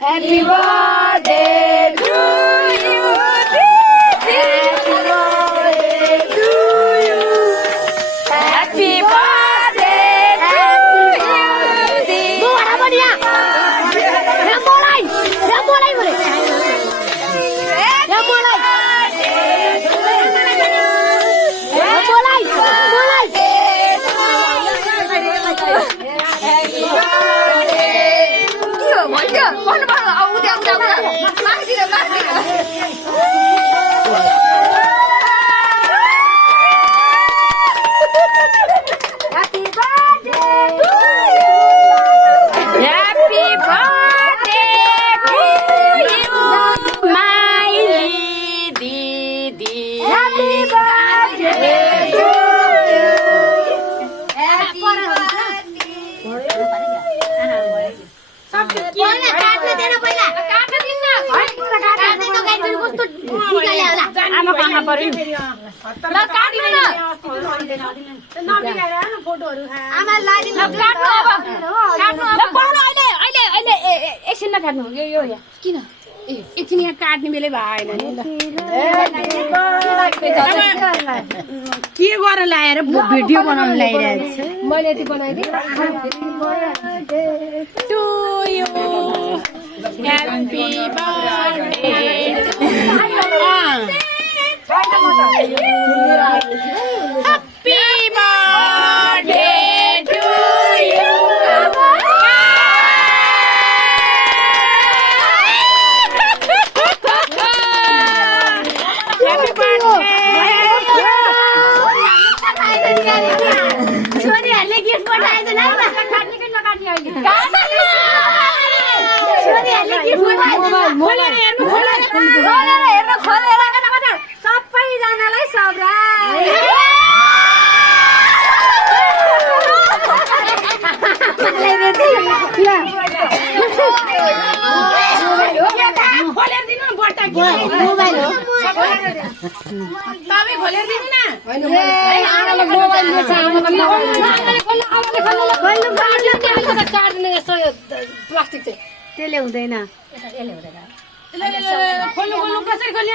Happy birthday to you. Happy birthday to you. Happy birthday to you. Buat apa dia? Yang mulai boleh. Yang mulai. Mana mana? Udah. Lagi dah. Happy birthday to you. Happy birthday to you, my Didi. Happy birthday to you. Happy आमा कहाँ पर्यो ल काट्नु न फोटोहरु आमा लाली ल काट्नु अब पढ्नु अहिले एकछिन काट्नु यो किन एकछिन यहाँ काट्ने बेलै भएन नि के गरेर ल्याएर भिडियो बनाउन ल्याइरहेको छ मैले यति बनाइदिए to you happy birthday Happy birthday to you. Happy birthday. छोरीहरुले गिफ्ट पठाएछ न काट्ने कि नकाट्ने अहिले छोरीहरुले गिफ्ट पठाएछ खोलेर हेर्नु खोलेर सबैजनालाई सबराई खोलेर दिनु न बट्टा मोबाइल हो तपाईँ खोलेर दिनु न आमाले मोबाइल दिन्छ आमाले काट्ने यस्तो प्लास्टिक चाहिँ त्यसले हुँदैन खोल्नु कसरी खोल्ने